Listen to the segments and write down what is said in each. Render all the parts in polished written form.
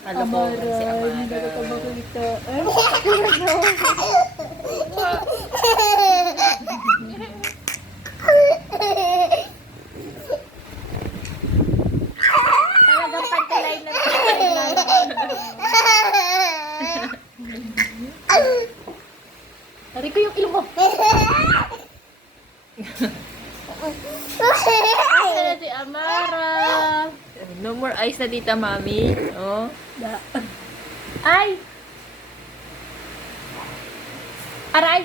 Kalokohan si Hindi ko ito Amara. makita. Talagang pantalay na Tari ko yung ilong mo. Asa na si Amara? No more ice na tita mami. Oh. Ay! Aray!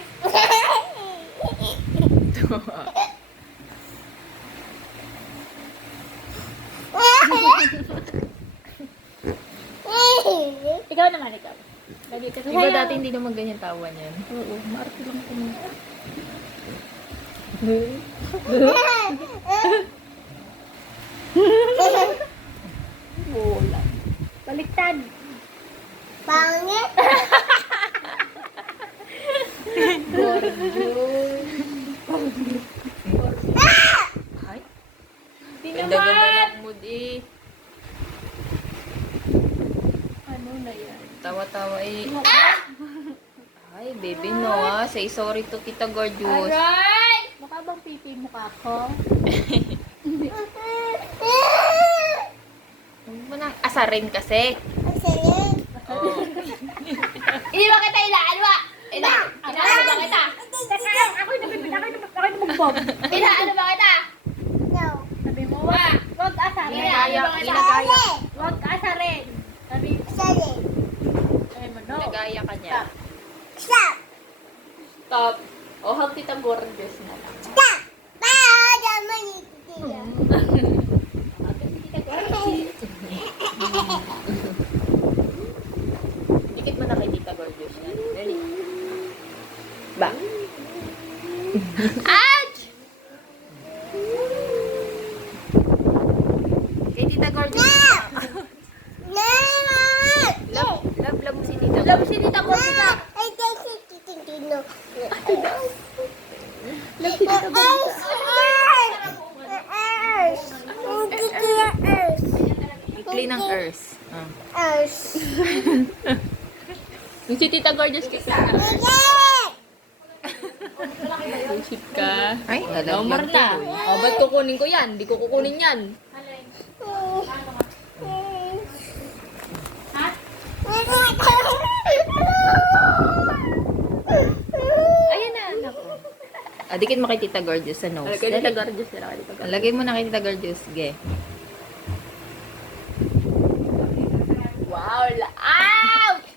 Ikaw naman, ikaw. Lagi ka Diba dati hindi naman ganyan tawa niyan? Oo, maarte lang ko mo. Wala. Baliktad. Pangit. Ay, Di ganda-ganda naman. ng mood eh. Ano na yan? Tawa-tawa eh. Ay, baby no ah. Say sorry to Tita Gorgeous. Aray! Mukha bang pipi mukha ko? Huwag mo nang asarin kasi. Oh. Hindi ba kita ilaan ba? Ilaan ba kita? Ako'y nabugbog. Ilaan ba kita? No. Sabi mo, wag asarin. Inagaya. Wag asarin. Sabi mo, no. Inagaya ka niya. Stop. O, hag Tita Gorgeous na lang. Dikit mo na kay Tita Gorgeous yan. Ready? Ba? Ouch! Kay Tita Gorgeous. Love mo si Tita Love Gorgeous. si Tita Gorgeous na. Love si Tita Gorgeous. Ikli ng earth. Ah. Yung si Tita Gorgeous kasi. Bullshit ka. Ay, Nomor na. O, ba't kukunin ko yan? Hindi ko kukunin yan. Ayan na, anak ko. Ah, dikit mo kay Tita Gorgeous sa nose. Kay Tita Dali. Gorgeous sila. Kay Tita Gorgeous. Lagay mo na kay Tita Gorgeous. Sige. Wow! Ouch!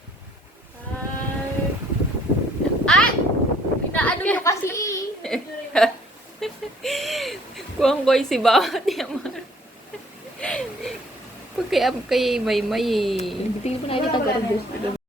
Ay! Inaano nyo kasi. Kuwang boy si Bawat Yamar. Pag kay Maymay eh. Hindi ko na Tita Gorgeous.